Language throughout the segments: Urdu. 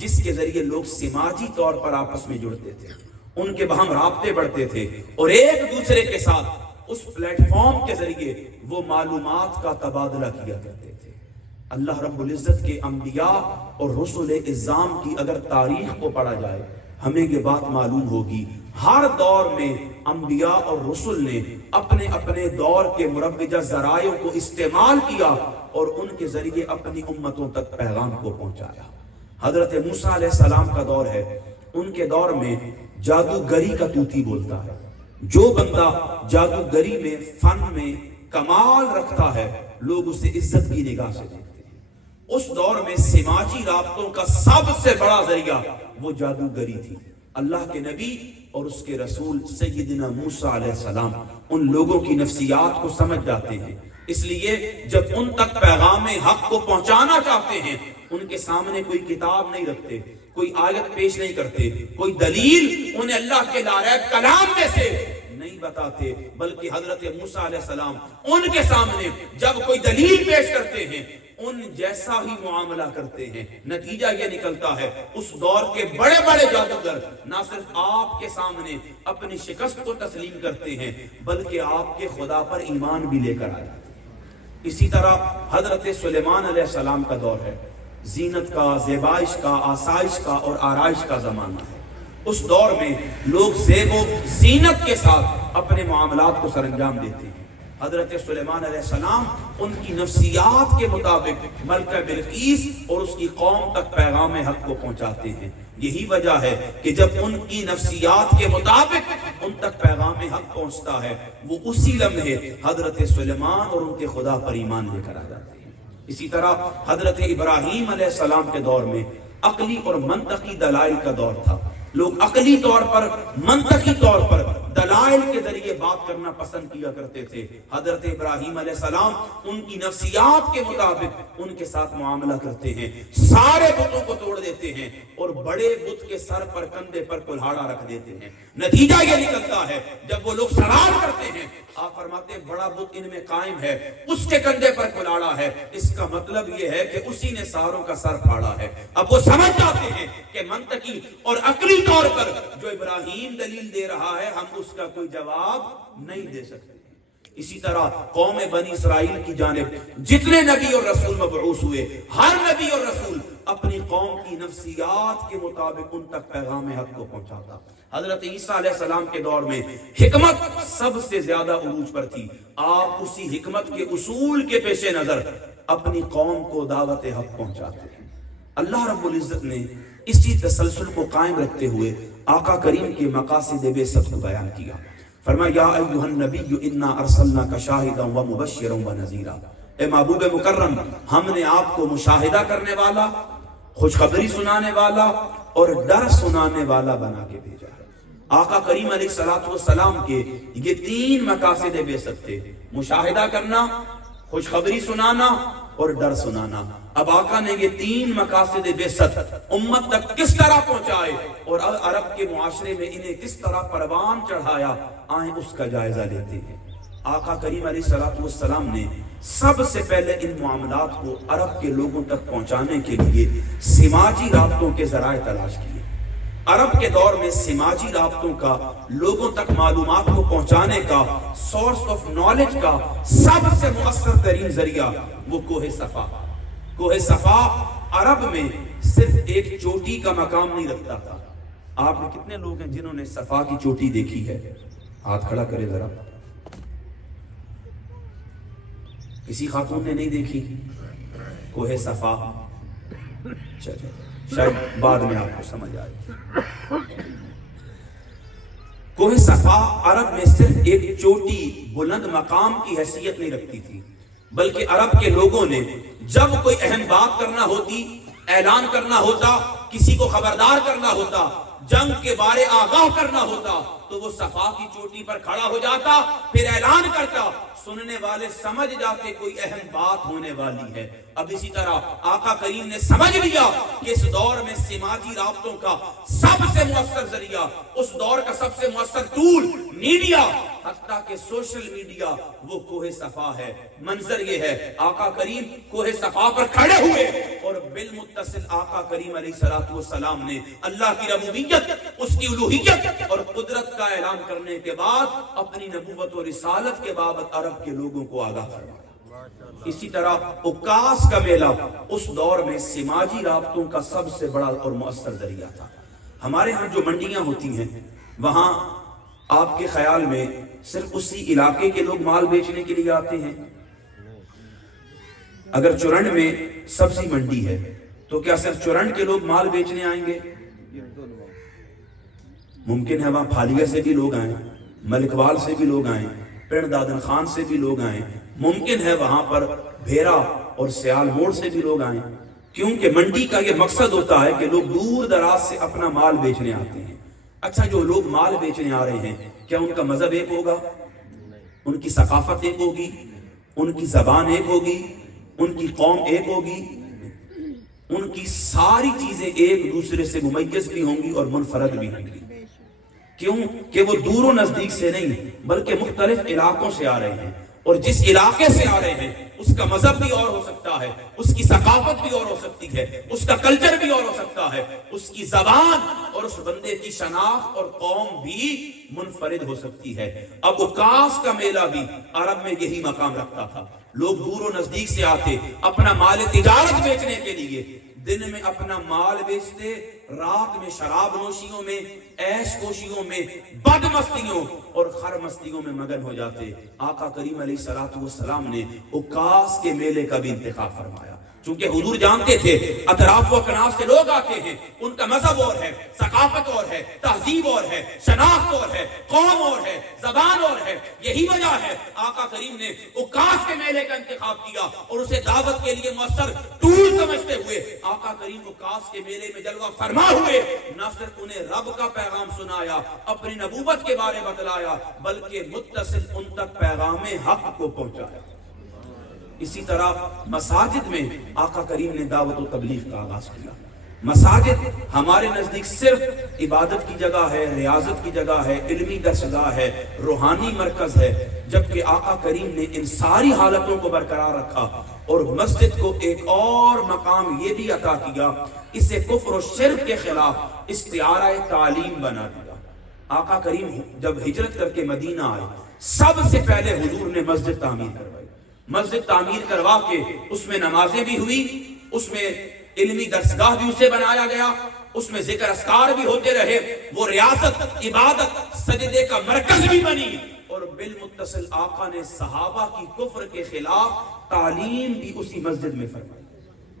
جس کے ذریعے لوگ سماجی طور پر آپس میں جڑتے تھے، ان کے باہم رابطے بڑھتے تھے اور ایک دوسرے کے ساتھ اس پلیٹ فارم کے ذریعے وہ معلومات کا تبادلہ کیا کرتے تھے۔ اللہ رب العزت کے انبیاء اور رسل اعظام کی اگر تاریخ کو پڑھا جائے، ہمیں یہ بات معلوم ہوگی، ہر دور میں انبیاء اور رسل نے اپنے اپنے دور کے مروجہ ذرائع کو استعمال کیا اور ان کے ذریعے اپنی امتوں تک پیغام کو پہنچایا۔ حضرت موسیٰ علیہ السلام کا دور ہے، ان کے دور میں جادوگری کا طوطی بولتا ہے۔ جو بندہ جادوگری میں، فن میں کمال رکھتا ہے، لوگ اسے عزت کی نگاہ سے دیکھتے ہیں۔ اس دور میں سماجی رابطوں کا سب سے بڑا ذریعہ وہ جادوگری تھی۔ اللہ کے نبی اور اس کے رسول سیدنا موسیٰ علیہ السلام ان لوگوں کی نفسیات کو سمجھ جاتے ہیں، اس لیے جب ان تک پیغام حق کو پہنچانا چاہتے ہیں، ان کے سامنے کوئی کتاب نہیں رکھتے، کوئی آیت پیش نہیں کرتے، کوئی دلیل انہیں اللہ کے لاریب کلام میں سے نہیں بتاتے، بلکہ حضرت موسیٰ علیہ السلام ان کے سامنے جب کوئی دلیل پیش کرتے ہیں، ان جیسا ہی معاملہ کرتے ہیں۔ نتیجہ یہ نکلتا ہے اس دور کے بڑے بڑے جادوگر نہ صرف آپ کے سامنے اپنی شکست کو تسلیم کرتے ہیں، بلکہ آپ کے خدا پر ایمان بھی لے کر آ جاتے ہیں۔ اسی طرح حضرت سلیمان علیہ السلام کا دور ہے، زینت کا، زیبائش کا، آسائش کا اور آرائش کا زمانہ ہے۔ اس دور میں لوگ زیب و زینت کے ساتھ اپنے معاملات کو سر انجام دیتے ہیں۔ حضرت سلیمان علیہ السلام ان کی نفسیات کے مطابق ملکہ بلقیس اور اس کی قوم تک پیغام حق کو پہنچاتے ہیں۔ یہی وجہ ہے کہ جب ان کی نفسیات کے مطابق ان تک پیغام حق پہنچتا ہے، وہ اسی لمحے حضرت سلیمان اور ان کے خدا پر ایمان لے کر آ جاتے ہیں۔ اسی طرح حضرت ابراہیم علیہ السلام کے دور میں عقلی اور منطقی دلائل کا دور تھا۔ لوگ عقلی طور پر، منطقی طور پر دلائل کے ذریعے بات کرنا پسند کیا کرتے تھے۔ حضرت ابراہیم علیہ السلام ان کی نفسیات کے مطابق ان کے ساتھ معاملہ کرتے ہیں، سارے بتوں کو توڑ دیتے ہیں اور بڑے بت کے سر پر، کندھے پر کلہاڑا رکھ دیتے ہیں۔ نتیجہ یہ نکلتا ہے جب وہ لوگ سوال کرتے ہیں، آپ فرماتے ہیں بڑا بت ان میں قائم ہے، اس کے کندھے پر کلاڑا ہے، اس کا مطلب یہ ہے کہ اسی نے ساروں کا سر پھاڑا ہے۔ اب وہ سمجھ جاتے ہیں کہ منطقی اور عقلی طور پر جو ابراہیم دلیل دے رہا ہے، ہم اس کا کوئی جواب نہیں دے سکتے۔ اسی طرح قوم بنی اسرائیل کی جانب جتنے نبی اور رسول مبعوث ہوئے، ہر نبی اور رسول اپنی قوم کی نفسیات کے مطابق ان تک پیغام حق کو پہنچاتا۔ حضرت عیسیٰ علیہ السلام کے دور میں حکمت سب سے زیادہ عروج پر تھی۔ آپ اسی حکمت کے اصول کے پیش نظر اپنی قوم کو دعوت حق پہنچاتے ہیں۔ اللہ رب العزت نے اسی تسلسل کو قائم رکھتے ہوئے آقا کریم کے مقاصد بعثت کو بیان کیا۔ فرمایا یا ایھا النبی انا ارسلناک شاہدا ومبشرا ونذیرا، اے محبوب مکرم، ہم نے آپ کو مشاہدہ کرنے والا، خوشخبری سنانے والا اور ڈر سنانے والا بنا کے بھیجا ہے۔ آقا کریم علیہ الصلوۃ والسلام کے یہ تین مقاصد بعثت تھے، مشاہدہ کرنا، خوشخبری سنانا اور ڈر سنانا۔ اب آقا نے یہ تین مقاصد بعثت امت تک کس طرح پہنچائے اور عرب کے معاشرے میں انہیں کس طرح پروان چڑھایا، آئیں اس کا جائزہ لیتے ہیں۔ آقا کریم علیہ الصلوۃ والسلام نے سب سے پہلے ان معاملات کو عرب کے لوگوں تک پہنچانے کے لیے سماجی رابطوں کے ذرائع تلاش کیے۔ عرب کے دور میں سماجی رابطوں کا، لوگوں تک معلومات کو پہنچانے کا، سورس آف نالج کا سب سے مؤثر ترین ذریعہ وہ کوہ صفا۔ کوہ صفا عرب میں صرف ایک چوٹی کا مقام نہیں رکھتا تھا۔ آپ میں کتنے لوگ ہیں جنہوں نے صفا کی چوٹی دیکھی ہے؟ ہاتھ کھڑا کرے ذرا۔ کسی خاتون نے نہیں دیکھی کوہ صفا؟ چلے شاید بعد میں آپ کو سمجھ آئے۔ کوہ صفا عرب میں صرف ایک چوٹی، بلند مقام کی حیثیت نہیں رکھتی تھی، بلکہ عرب کے لوگوں نے جب کوئی اہم بات کرنا ہوتی، اعلان کرنا ہوتا، کسی کو خبردار کرنا ہوتا، جنگ کے بارے آگاہ کرنا ہوتا، تو وہ صفا کی چوٹی پر کھڑا ہو جاتا، پھر اعلان کرتا، سننے والے سمجھ جاتے کوئی اہم بات ہونے والی ہے۔ اب اسی طرح آقا کریم نے سمجھ لیا کہ اس دور میں سماجی رابطوں کا سب سے مؤثر ذریعہ، اس دور کا سب سے مؤثر ٹول میڈیا، حتیٰ کہ سوشل میڈیا وہ کوہ صفا ہے۔ منظر یہ ہے، آقا کریم کوہ صفا پر کھڑے ہوئے اور بالمتصل آقا کریم علیہ السلام نے اللہ کی ربوبیت، اس کی الوہیت اور قدرت کا اعلان کرنے کے بعد اپنی نبوت و رسالت کے بابت عرب کے لوگوں کو آگاہ فرمایا۔ اسی طرح عکاس کا میلہ اس دور میں سماجی رابطوں کا سب سے بڑا اور مؤثر ذریعہ تھا۔ ہمارے ہاں جو منڈیاں ہوتی ہیں وہاں آپ کے خیال میں صرف اسی علاقے کے لوگ مال بیچنے کے لیے آتے ہیں؟ اگر چورنڈ میں سبزی منڈی ہے تو کیا صرف چورنڈ کے لوگ مال بیچنے آئیں گے؟ ممکن ہے وہاں پھالیہ سے بھی لوگ آئیں، ملکوال سے بھی لوگ آئیں، پنڈ دادن خان سے بھی لوگ آئیں، ممکن ہے وہاں پر بھیرا اور سیال موڑ سے بھی لوگ آئیں، کیونکہ منڈی کا یہ مقصد ہوتا ہے کہ لوگ دور دراز سے اپنا مال بیچنے آتے ہیں۔ اچھا، جو لوگ مال بیچنے آ رہے ہیں کیا ان کا مذہب ایک ہوگا؟ ان کی ثقافت ایک ہوگی؟ ان کی زبان ایک ہوگی؟ ان کی قوم ایک ہوگی؟ ان کی ساری چیزیں ایک دوسرے سے ممیز بھی ہوں گی اور منفرد بھی ہوں گی۔ کیوں کہ وہ دور و نزدیک سے نہیں بلکہ مختلف علاقوں سے آ رہے ہیں، اور جس علاقے سے آ رہے ہیں اس کا مذہب بھی اور ہو سکتا ہے، اس کی ثقافت بھی اور ہو سکتی ہے، اس کا کلچر بھی اور ہو سکتا ہے، اس کی زبان اور اس بندے کی شناخت اور قوم بھی منفرد ہو سکتی ہے۔ اب عکاس کا میلہ بھی عرب میں یہی مقام رکھتا تھا۔ لوگ دور و نزدیک سے آتے اپنا مال تجارت بیچنے کے لیے، دن میں اپنا مال بیچتے، رات میں شراب نوشیوں میں، عیش کوشیوں میں، بد مستیوں اور خر مستیوں میں مگن ہو جاتے۔ آقا کریم علیہ السلام نے عکاس کے میلے کا بھی انتخاب فرمایا، چونکہ حضور جانتے تھے اطراف و اکناف سے لوگ آتے ہیں، ان کا مذہب اور ہے، ثقافت اور ہے، تہذیب اور ہے، شناخت اور ہے، قوم اور ہے، زبان اور ہے۔ یہی وجہ ہے آقا کریم نے عکاس کے میلے کا انتخاب کیا اور اسے دعوت کے لیے مؤثر ٹول سمجھتے ہوئے آقا کریم عکاس کے میلے میں جلوہ فرما ہوئے۔ نہ صرف انہیں رب کا پیغام سنایا، اپنی نبوت کے بارے بتلایا، بلکہ متصل ان تک پیغام حق کو پہنچایا۔ اسی طرح مساجد میں آقا کریم نے دعوت و تبلیغ کا آغاز کیا۔ مساجد ہمارے نزدیک صرف عبادت کی جگہ ہے، ریاضت کی جگہ ہے، علمی درسگاہ ہے، روحانی مرکز ہے، جبکہ آقا کریم نے ان ساری حالتوں کو برقرار رکھا اور مسجد کو ایک اور مقام یہ بھی عطا کیا، اسے کفر و شرک کے خلاف استعارہ تعلیم بنا دیا۔ آقا کریم جب ہجرت کر کے مدینہ آئے، سب سے پہلے حضور نے مسجد تعمیر کروائی۔ مسجد تعمیر کروا کے اس میں نمازیں بھی ہوئی، اس میں علمی درسگاہ بھی اسے بنایا گیا، اس میں ذکر اذکار بھی ہوتے رہے، وہ ریاضت، عبادت، سجدے کا مرکز بھی بنی، اور بالمتصل آقا نے صحابہ کی کفر کے خلاف تعلیم بھی اسی مسجد میں فرمائی۔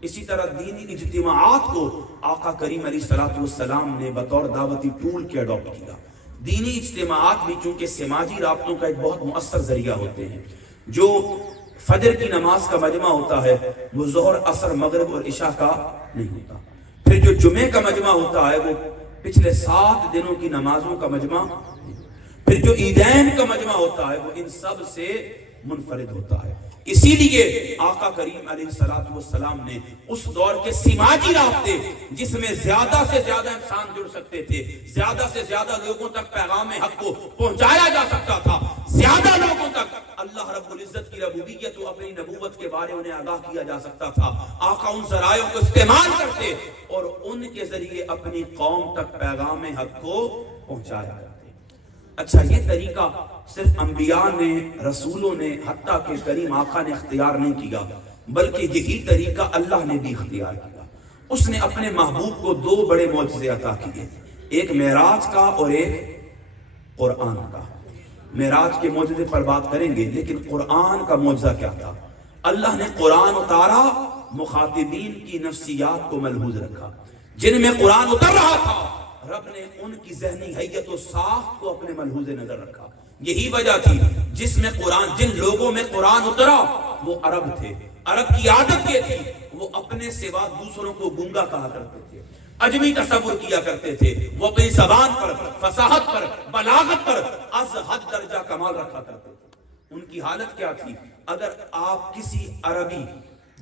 اسی طرح دینی اجتماعات کو آقا کریم علیہ السلام نے بطور دعوتی ٹول کے اڈاپٹ کیا۔ دینی اجتماعات بھی چونکہ سماجی رابطوں کا ایک بہت مؤثر ذریعہ ہوتے ہیں۔ جو فجر کی نماز کا مجمع ہوتا ہے وہ ظہر، عصر، مغرب اور عشاء کا نہیں ہوتا۔ پھر جو جمعے کا مجمع ہوتا ہے وہ پچھلے 7 دنوں کی نمازوں کا مجمع، پھر جو عیدین کا مجمع ہوتا ہے وہ ان سب سے منفرد ہوتا ہے۔ اسی لیے آقا کریم علیہ السلام نے اس دور کے سماجی رابطے جس میں زیادہ سے زیادہ انسان جڑ سکتے تھے، زیادہ سے زیادہ لوگوں تک پیغام حق کو پہنچایا جا سکتا تھا، زیادہ لوگوں تک اللہ رب العزت کی ربوبیت و اپنی نبوت کے بارے انہیں آگاہ کیا جا سکتا تھا، آقا ان ذرائع کو استعمال کرتے اور ان کے ذریعے اپنی قوم تک پیغام حق کو پہنچایا جاتے۔ اچھا، یہ طریقہ صرف انبیاء نے، رسولوں نے، حتیٰ کہ کریم آقا نے اختیار نہیں کیا، بلکہ یہی طریقہ اللہ نے بھی اختیار کیا۔ اس نے اپنے محبوب کو 2 بڑے معجزے عطا کیے، ایک معراج کا اور ایک قرآن کا۔ معراج کے معجزے پر بات کریں گے، لیکن قرآن کا معجزہ کیا تھا؟ اللہ نے قرآن اتارا، مخاطبین کی نفسیات کو ملحوظ رکھا۔ جن میں قرآن اتر رہا تھا رب نے ان کی ذہنی حیت و ساخت کو اپنے ملحوظ نظر رکھا۔ یہی وجہ تھی جس میں جن لوگوں میں قرآن اترا وہ عرب تھے۔ عرب کی عادت یہ تھی وہ اپنے سوا دوسروں کو گونگا کہا کرتے تھے، عجمی تصور کیا کرتے تھے، وہ اپنی زبان پر، فصاحت پر، بلاغت پر از حد درجہ کمال رکھا کرتے تھے۔ ان کی حالت کیا تھی؟ اگر آپ کسی عربی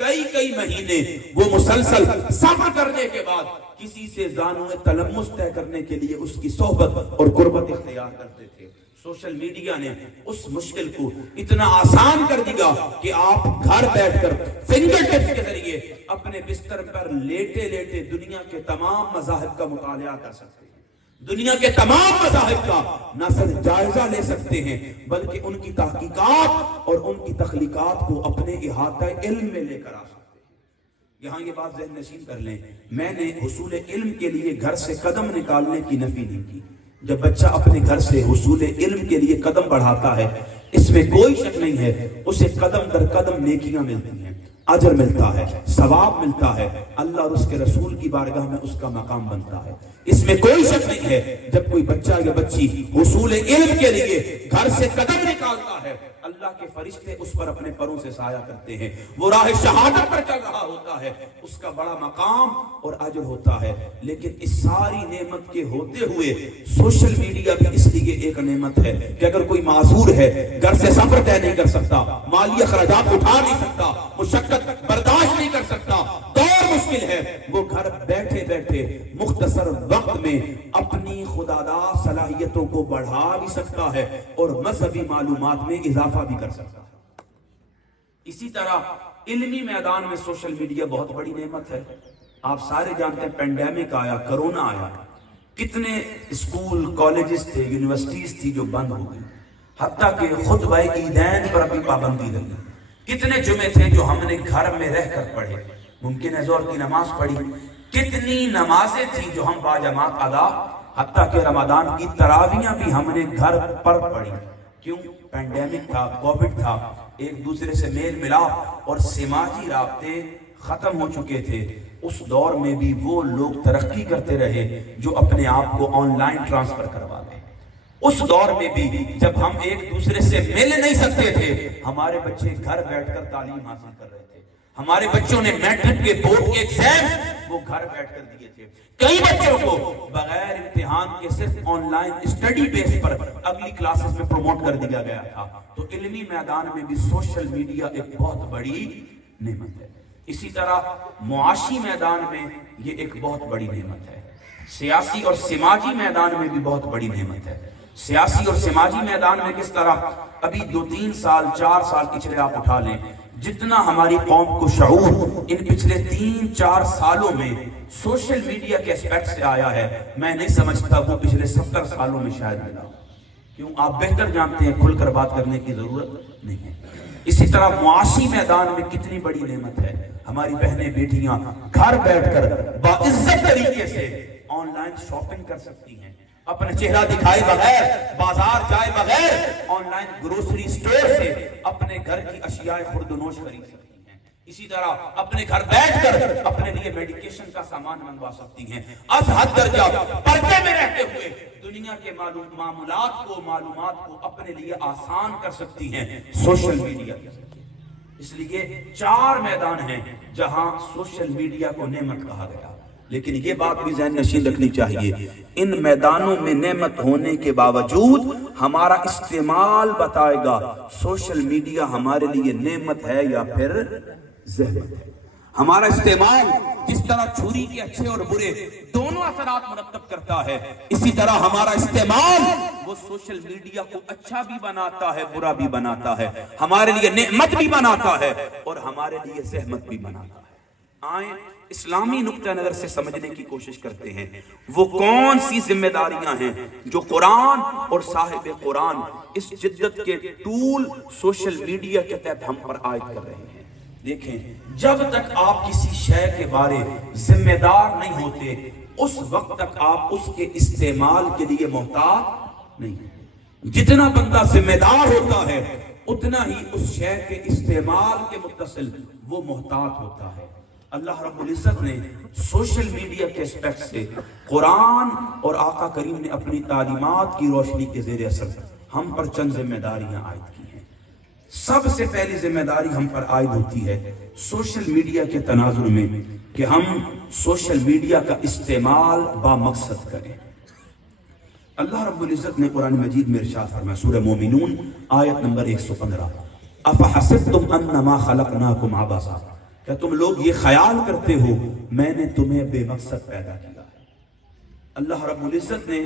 کئی مہینے وہ مسلسل صبر کرنے کے بعد کسی سے زانو تلمس طے کرنے کے لیے اس کی صحبت اور قربت اختیار کرتے تھے۔ سوشل میڈیا نے اس مشکل کو اتنا آسان کر دیا کہ آپ گھر بیٹھ کر فنگر ٹپس کے ذریعے اپنے بستر پر لیٹے لیٹے دنیا کے تمام مذاہب کا مطالعہ کر سکتے ہیں، دنیا کے تمام مذاہب کا نہ صرف جائزہ لے سکتے ہیں بلکہ ان کی تحقیقات اور ان کی تخلیقات کو اپنے احاطہ علم میں لے کر آ سکتے ہیں۔ یہاں یہ بات ذہن نشین کر لیں، میں نے حصول علم کے لیے گھر سے قدم نکالنے کی نفی نہیں کی۔ جب بچہ اپنے گھر سے حصول علم کے لیے قدم بڑھاتا ہے، اس میں کوئی شک نہیں ہے، اسے قدم در قدم نیکیاں ملتی ہیں، اجر ملتا ہے، ثواب ملتا ہے، اللہ اور اس کے رسول کی بارگاہ میں اس کا مقام بنتا ہے۔ اس میں کوئی شک نہیں ہے، جب کوئی بچہ یا بچی حصول علم کے لیے گھر سے قدم نکالتا ہے، اللہ کے فرشتے اس پر اپنے پروں سے سایہ کرتے ہیں، وہ راہ شہادت پر چل رہا ہوتا ہے، اس کا بڑا مقام اور اجر ہوتا ہے۔ لیکن اس ساری نعمت کے ہوتے ہوئے سوشل میڈیا بھی اس لیے ایک نعمت ہے کہ اگر کوئی معذور ہے، گھر سے سفر طے نہیں کر سکتا، مالی اخراجات اٹھا نہیں سکتا، مشقت برداشت نہیں کر سکتا، دور مشکل ہے، وہ گھر بیٹھے بیٹھے مختصر وقت میں اپنی خداداد صلاحیتوں کو بڑھا بھی سکتا ہے اور مذہبی معلومات میں اضافہ بھی کر سکتا ہے۔ اسی طرح علمی میدان میں سوشل میڈیا بہت بڑی نعمت ہے۔ آپ سارے جانتے ہیں پینڈیمک آیا، کرونا آیا، کتنے اسکول کالجز تھے، یونیورسٹیز تھی جو بند ہو گئی، حتیٰ کہ خطبہ عیدین پر بھی پابندی لگی۔ کتنے جمعے تھے جو ہم نے گھر میں رہ کر پڑھے، ممکن ہے ظہر کی نماز پڑھی، کتنی نمازیں تھیں جو ہم باجماعت ادا، حتیٰ کہ رمضان کی تراویحیں بھی ہم نے گھر پر پڑھی۔ کیوں؟ پینڈیمک تھا، کووڈ تھا، ایک دوسرے سے میل ملاپ اور سماجی رابطے ختم ہو چکے تھے۔ اس دور میں بھی وہ لوگ ترقی کرتے رہے جو اپنے آپ کو آن لائن ٹرانسفر کروا لیں۔ اس دور میں بھی جب ہم ایک دوسرے سے مل نہیں سکتے تھے، ہمارے بچے گھر بیٹھ کر تعلیم حاصل کر رہے تھے۔ ہمارے بچوں نے میٹرک کے بورڈ کے ایگزام وہ گھر بیٹھ کر دیے تھے۔ کئی بچوں کو بغیر امتحان کے صرف آن لائن اسٹڈی بیس پر اگلی کلاسز میں پروموٹ کر دیا گیا تھا۔ تو علمی میدان میں بھی سوشل میڈیا ایک بہت بڑی نعمت ہے۔ اسی طرح معاشی میدان میں یہ ایک بہت بڑی نعمت ہے۔ سیاسی اور سماجی میدان میں بھی بہت بڑی نعمت ہے۔ سیاسی اور سماجی میدان میں کس طرح؟ ابھی 2-3 سال 4 سال پچھلے آپ اٹھا لیں، جتنا ہماری قوم کو شعور ان پچھلے 3-4 سالوں میں سوشل میڈیا کے اسپیکٹ سے آیا ہے، میں نہیں سمجھتا وہ پچھلے 70 سالوں میں شاید ملا۔ کیوں؟ آپ بہتر جانتے ہیں، کھل کر بات کرنے کی ضرورت نہیں ہے۔ اسی طرح معاشی میدان میں کتنی بڑی نعمت ہے، ہماری بہنیں بیٹیاں گھر بیٹھ کر باعزت طریقے سے آن لائن شاپنگ کر سکتی ہیں، اپنا چہرہ دکھائے بغیر، بازار جائے بغیر، آن لائن گروسری سٹور سے اپنے گھر کی اشیاء خرد و نوش خرید سکتی ہیں۔ اسی طرح اپنے گھر بیٹھ کر اپنے لیے میڈیکیشن کا سامان منگوا سکتی ہیں۔ از حد درجہ پردے میں رہتے ہوئے دنیا کے معاملات کو، معلومات کو اپنے لیے آسان کر سکتی ہیں سوشل میڈیا کے ذریعے۔ اس لیے 4 میدان ہیں جہاں سوشل میڈیا کو نعمت کہا گیا۔ لیکن یہ بات بھی ذہن نشین رکھنی چاہیے، ان میدانوں میں نعمت ہونے کے باوجود ہمارا استعمال بتائے گا سوشل میڈیا ہمارے لیے نعمت ہے یا پھر زحمت ہے۔ ہمارا استعمال جس طرح چھری کے اچھے اور برے دونوں اثرات مرتب کرتا ہے، اسی طرح ہمارا استعمال وہ سوشل میڈیا کو اچھا بھی بناتا ہے، برا بھی بناتا ہے، ہمارے لیے نعمت بھی بناتا ہے اور ہمارے لیے زحمت بھی بناتا ہے۔ آئیں اسلامی نقطہ نظر سے سمجھنے کی کوشش کرتے ہیں وہ کون سی ذمہ داریاں ہیں جو قرآن اور صاحب قرآن اس جدت کے ٹول سوشل میڈیا کے تحت ہم پر عائد کر رہے ہیں۔ دیکھیں، جب تک آپ کسی شے کے بارے ذمہ دار نہیں ہوتے، اس وقت تک آپ اس کے استعمال کے لیے محتاط نہیں ہیں۔ جتنا بندہ ذمہ دار ہوتا ہے اتنا ہی اس شے کے استعمال کے متصل وہ محتاط ہوتا ہے۔ اللہ رب العزت نے سوشل میڈیا کے اسپیکٹ سے قرآن اور آقا کریم نے اپنی تعلیمات کی روشنی کے زیر اثر ہم پر چند ذمہ داریاں عائد کی ہیں۔ سب سے پہلی ذمہ داری ہم پر عائد ہوتی ہے سوشل میڈیا کے تناظر میں کہ ہم سوشل میڈیا کا استعمال با مقصد کریں۔ اللہ رب العزت نے قرآن مجید میں ارشاد فرمایا، سورہ مومنون آیت نمبر 115، افحسبتم انما خلقناکم عبثا، کیا تم لوگ یہ خیال کرتے ہو میں نے تمہیں بے مقصد پیدا کیا ہے؟ اللہ رب العزت نے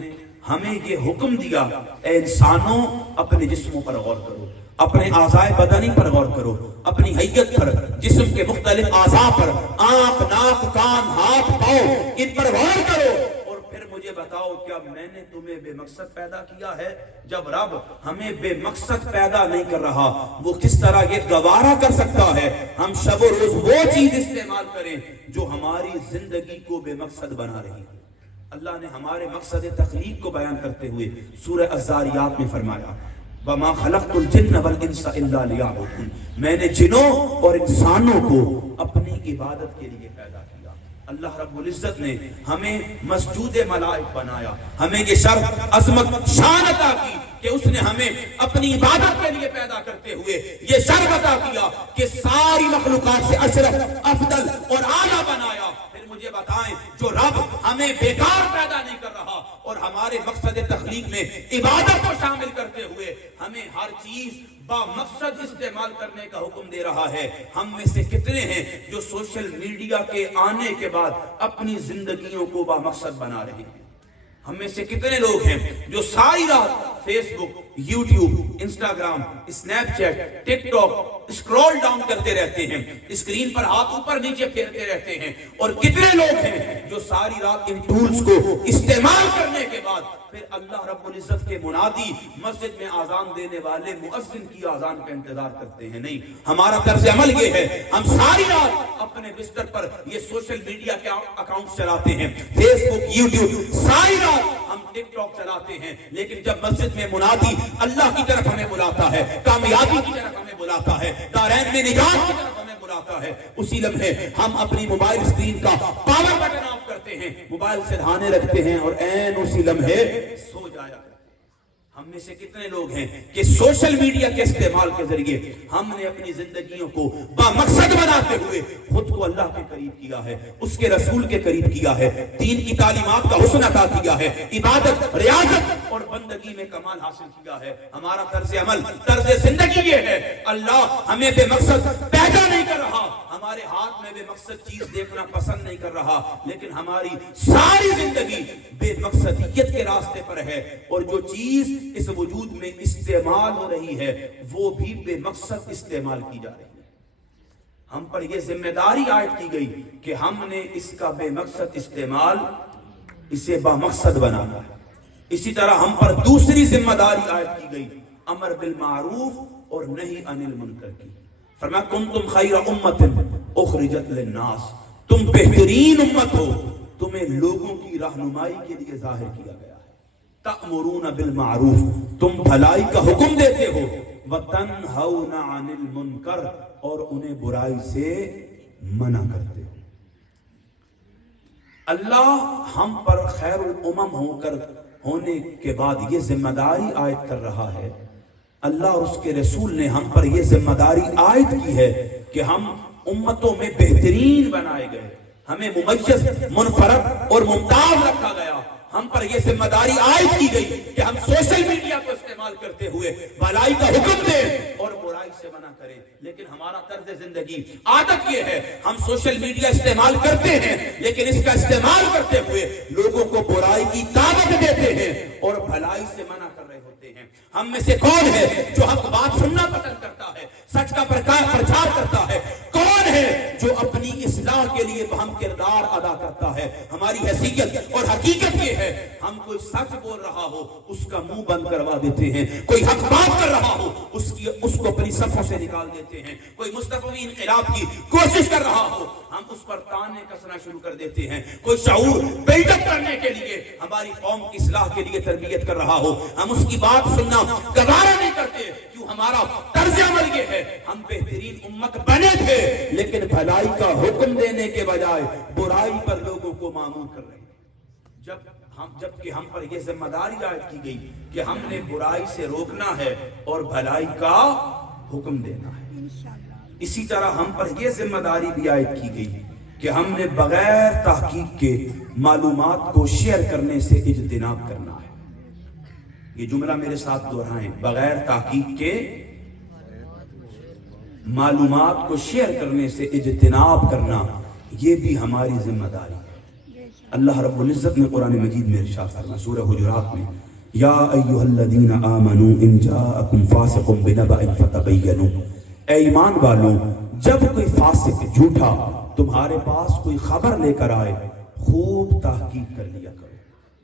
ہمیں یہ حکم دیا، اے انسانوں اپنے جسموں پر غور کرو، اپنے اعضاء بدنی پر غور کرو، اپنی حیت پر، جسم کے مختلف اعضاء پر، آنکھ، ناک، کان، ہاتھ، پاؤں، ان پر غور کرو، اور پھر مجھے بتاؤ کیا میں نے تمہیں بے مقصد پیدا کیا ہے؟ جب رب ہمیں بے مقصد پیدا نہیں کر رہا، وہ کس طرح یہ گوارا کر سکتا ہے ہم شب و روز وہ چیز استعمال کریں جو ہماری زندگی کو بے مقصد بنا رہی ہے؟ اللہ نے ہمارے مقصد تخلیق کو بیان کرتے ہوئے سورہ الذاریات میں فرمایا، وَمَا خَلَقْتُ الْجِنَّ وَالْإِنسَ إِلَّا لِيَعْبُدُونِ، میں نے جنوں اور انسانوں کو اپنی عبادت کے لیے پیدا کیا۔ اللہ رب العزت نے ہمیں مسجود ملائک بنایا، ہمیں یہ شرف، عظمت، شان عطا کی کہ اس نے ہمیں اپنی عبادت کے لیے پیدا کرتے ہوئے یہ شرف عطا کیا کہ ساری مخلوقات سے اشرف، افضل اور اعلیٰ بنایا۔ مجھے بتائیں، جو رب ہمیں بیکار پیدا نہیں کر رہا اور ہمارے مقصد تخلیق میں عبادت کو شامل کرتے ہوئے ہمیں ہر چیز با مقصد استعمال کرنے کا حکم دے رہا ہے، ہم میں سے کتنے ہیں جو سوشل میڈیا کے آنے کے بعد اپنی زندگیوں کو با مقصد بنا رہے ہیں؟ ہم میں سے کتنے لوگ ہیں جو ساری رات فیس بک، یوٹیوب، انسٹاگرام، اسنیپ چیٹ، ٹک ٹاک اسکرول ڈاؤن کرتے رہتے ہیں، اسکرین پر ہاتھ اوپر نیچے پھیرتے رہتے ہیں؟ اور کتنے لوگ ہیں جو ساری رات ان ٹولز کو استعمال کرنے کے بعد پھر اللہ رب العزت کے منادی مسجد میں آذان دینے والے مؤذن کی آذان کا انتظار کرتے ہیں؟ نہیں، ہمارا طرز عمل یہ ہے، ہم ساری رات اپنے بستر پر یہ سوشل میڈیا کے اکاؤنٹ چلاتے ہیں، فیس بک، یوٹیوب، ساری رات ہم ٹک ٹاک چلاتے ہیں، لیکن جب مسجد میں منادی اللہ کی طرف ہمیں بلاتا ہے، کامیابی کی طرف ہمیں بلاتا ہے، دارین میں نجات کی طرف ہمیں بلاتا ہے، اسی لمحے ہم اپنی موبائل اسکرین کا پاور بٹن آف کرتے ہیں، موبائل سے دھانے رکھتے ہیں اور عین اسی لمحے سو جایا کرتے ہیں۔ ہم میں سے کتنے لوگ ہیں کہ سوشل میڈیا کے استعمال کے ذریعے ہم نے اپنی زندگیوں کو با مقصد بناتے ہوئے خود کو اللہ کے قریب کیا ہے، اس کے رسول کے قریب کیا ہے، دین کی تعلیمات کا حسن عطا کیا ہے، عبادت، ریاضت اور بندگی میں کمال حاصل کیا ہے۔ ہمارا طرز عمل، طرز زندگی یہ ہے، اللہ ہمیں بے مقصد پیدا نہیں کر رہا، ہمارے ہاتھ میں بے مقصد چیز دیکھنا پسند نہیں کر رہا، لیکن ہماری ساری زندگی بے مقصدیت کے راستے پر ہے، اور جو چیز اس وجود میں استعمال ہو رہی ہے وہ بھی بے مقصد استعمال کی جا رہی ہے۔ ہم پر یہ ذمہ داری عائد کی گئی کہ ہم نے اس کا بے مقصد استعمال اسے با مقصد بنانا ہے۔ اسی طرح ہم پر دوسری ذمہ داری عائد کی گئی، امر بالمعروف اور نہی عن المنکر کی۔ فرمایا کنتم خیر امت اخرجت للناس، تم بہترین امت ہو، تمہیں لوگوں کی رہنمائی کے لیے ظاہر کیا گیا ہے۔ تأمرون بالمعروف، تم بھلائی کا حکم دیتے ہو، وتنہون عن المنکر، اور انہیں برائی سے منع کرتے ہو۔ اللہ ہم پر خیر الامم ہونے کے بعد یہ ذمہ داری عائد کر رہا ہے، اللہ اور اس کے رسول نے ہم پر یہ ذمہ داری عائد کی ہے کہ ہم امتوں میں بہترین بنائے گئے، ہمیں ممیز، منفرد اور ممتاز رکھا گیا۔ ہم پر یہ ذمہ داری عائد کی گئی کہ ہم سوشل میڈیا کو استعمال کرتے ہوئے بھلائی کا حکم دیں اور برائی سے منع کریں، لیکن ہمارا طرز زندگی، عادت یہ ہے، ہم سوشل میڈیا استعمال کرتے ہیں لیکن اس کا استعمال کرتے ہوئے لوگوں کو برائی کی دعوت دیتے ہیں اور بھلائی سے منع کر رہے ہوتے ہیں۔ ہم میں سے کون ہے جو حق بات سننا پسند کرتا ہے، سچ کا پرچار کرتا ہے؟ کون ہے جو اپنی اصلاح کے لیے ہم کردار ادا کرتا ہے؟ ہماری حیثیت اور حقیقت یہ ہے، ہم کوئی سچ بول رہا ہو اس کا منہ بند کروا دیتے ہیں، کوئی حق بات کر رہا ہو اس کو اپنی صفوں سے نکال دیتے ہیں، کوئی مستقبلی انقلاب کی کوشش کر رہا ہو ہم اس پر تانے کسنا شروع کر دیتے ہیں، کوئی شعور بلڈ اپ کرنے کے لیے ہماری قوم کی اصلاح کے لیے تربیت کر رہا ہو ہم اس کی بات سننا گوارا نہیں کرتے۔ کیوں؟ ہمارا طرز عمل یہ ہے، ہم بہترین امت بنے تھے لیکن بھلائی کا حکم دینے کے بجائے برائی پر لوگوں کو مامور کر رہے ہیں۔ جبکہ ہم پر یہ ذمہ داری عائد کی گئی کہ ہم نے برائی سے روکنا ہے اور بھلائی کا حکم دینا ہے۔ اسی طرح ہم پر یہ ذمہ داری بھی عائد کی گئی کہ ہم نے بغیر تحقیق کے معلومات کو شیئر کرنے سے اجتناب کرنا ہے۔ یہ جملہ میرے ساتھ دہرائیں، بغیر تحقیق کے معلومات کو شیئر کرنے سے اجتناب کرنا یہ بھی ہماری ذمہ داری ہے۔ اللہ رب العزت نے قرآن مجید میں ارشاد فرمایا سورہ حجرات میں، یا ایھا الذین آمنوا ان جاءکم فاسق بنبأ فتبینوا، اے ایمان والوں جب کوئی فاسق جھوٹا تمہارے پاس کوئی خبر لے کر آئے خوب تحقیق کر لیا کرو۔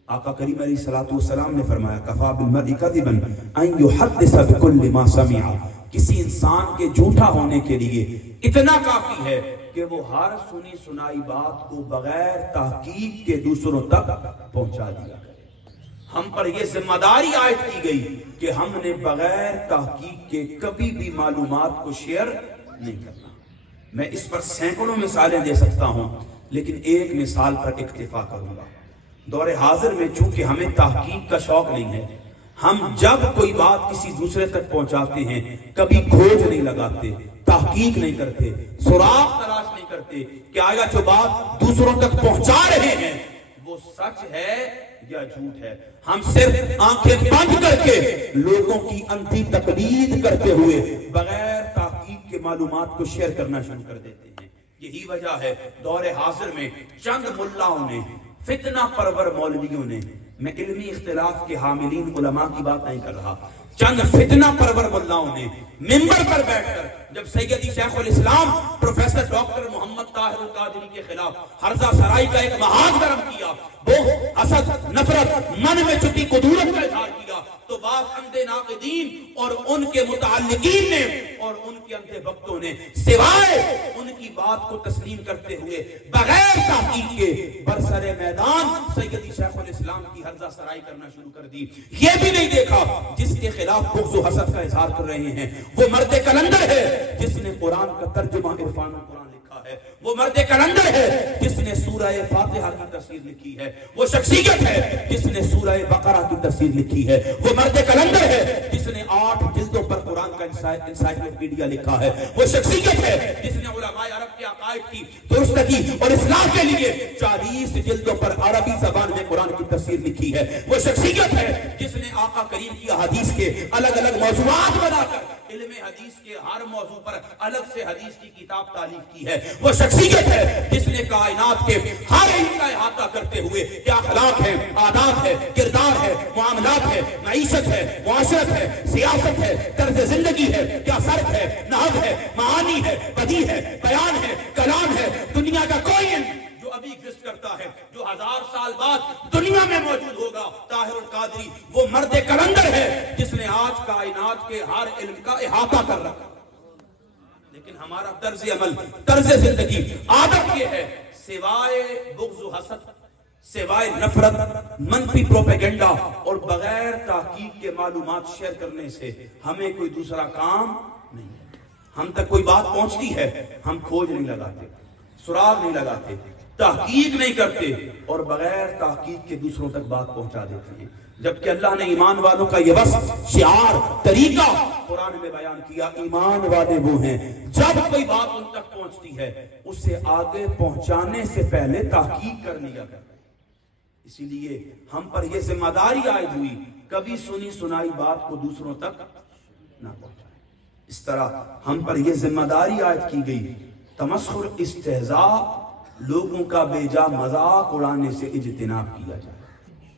آقا کریم علیہ الصلوۃ والسلام نے فرمایا کفا بالمرء کذبا ان یحدث بکل ما سمع، کسی انسان کے جھوٹا ہونے کے لیے اتنا کافی ہے کہ وہ ہر سنی سنائی بات کو بغیر تحقیق کے دوسروں تک پہنچا دیا کرے۔ ہم پر یہ ذمہ داری عائد کی گئی کہ ہم نے بغیر تحقیق کے کبھی بھی معلومات کو شیئر نہیں کرنا۔ میں اس پر سینکڑوں مثالیں دے سکتا ہوں، لیکن ایک مثال پر اکتفا کروں گا۔ دور حاضر میں چونکہ ہمیں تحقیق کا شوق نہیں ہے، ہم جب کوئی بات کسی دوسرے تک پہنچاتے ہیں کبھی کھوج نہیں لگاتے، تحقیق نہیں کرتے، سراغ تلاش نہیں کرتے کہ آیا جو بات دوسروں تک پہنچا رہے ہیں وہ سچ ہے یا جھوٹ ہے۔ ہم صرف آنکھیں بند کر کے لوگوں کی اندھی تقلید کرتے ہوئے بغیر تحقیق کے معلومات کو شیئر کرنا شروع کر دیتے ہیں۔ یہی وجہ ہے دور حاضر میں چند ملاؤں نے، فتنہ پرور مولویوں نے، میں علمی اختلاف کے حاملین علماء کی بات نہیں کر رہا، چند فتنہ پرور ملاؤں نے منبر پر بیٹھ کر جب سیدی شیخ الاسلام پروفیسر ڈاکٹر محمد طاہر القادری کے خلاف ہرزہ سرائی کا ایک محاذ گرم کیا، بغض، حسد، نفرت، من میں چھپی کدورت کا اظہار کیا، تو بعض اندھے ناقدین اور ان کے متعلقین نے اور ان کے اندھے بختوں نے سوائے ان کی بات کو تسلیم کرتے ہوئے بغیر تحقیق کے برسر میدان سیدی شیخ الاسلام کی ہرزہ سرائی کرنا شروع کر دی۔ یہ بھی نہیں دیکھا جس کے خلاف بغض و حسد کا اظہار کر رہے ہیں وہ مرد کلندر ہے جس نے قرآن کا ترجمہ عرفان قرآن لکھا ہے، وہ مرد کلندر ہے جس نے سورہ فاتحہ کی تفسیر لکھی ہے، وہ شخصیت ہے جس نے سورہ بقرہ کی تفسیر لکھی ہے، وہ مرد کلندر ہے جس نے 8 جلدوں پر قرآن کا انسائکلوپیڈیا لکھا ہے، وہ شخصیت ہے جس نے علماء عرب کے عقائد کی درستگی اور اصلاح کے لیے 40 جلدوں پر عربی زبان میں قرآن کی تفسیر لکھی ہے، وہ شخصیت ہے جس نے آقا کریم کی حدیث کے الگ الگ موضوعات بنا کر علم حدیث کے ہر موضوع پر الگ سے حدیث کی کتاب تالیف کی ہے، وہ شخصیت ہے جس نے کائنات کے ہر علم کا احاطہ کرتے ہوئے کیا اخلاق ہے، آداب ہے، کردار ہے، معاملات ہے، معیشت ہے، معاشرت ہے، سیاست ہے، طرز زندگی ہے، کیا صرف ہے، نحو ہے، معانی ہے، بدیع ہے، بیان ہے، کلام ہے، دنیا کا کوئی علم جو ابھی ایگزسٹ کرتا ہے، جو 1000 سال بعد دنیا میں موجود ہوگا، طاہر القادری وہ مرد کلندر ہے جس نے آج کائنات کے ہر علم کا احاطہ کر رکھا۔ لیکن ہمارا طرز عمل، طرز زندگی، عادت یہ ہے سوائے بغض و حسد، سوائے نفرت، منفی پروپیگنڈا اور بغیر تحقیق کے معلومات شیئر کرنے سے ہمیں کوئی دوسرا کام نہیں ہے۔ ہم تک کوئی بات پہنچتی ہے ہم کھوج نہیں لگاتے، سراغ نہیں لگاتے، تحقیق نہیں کرتے اور بغیر تحقیق کے دوسروں تک بات پہنچا دیتے ہیں، جبکہ اللہ نے ایمان والوں کا یہ وصف، شعار، طریقہ قرآن میں بیان کیا، ایمان والے وہ ہیں جب کوئی بات ان تک پہنچتی ہے اسے آگے پہنچانے سے پہلے تحقیق کر لیا کرتے۔ اسی لیے ہم پر یہ ذمہ داری عائد ہوئی کبھی سنی سنائی بات کو دوسروں تک نہ پہنچائیں۔ اس طرح ہم پر یہ ذمہ داری عائد کی گئی تمسخر، استہزاء، لوگوں کا بے جا مذاق اڑانے سے اجتناب کیا جائے۔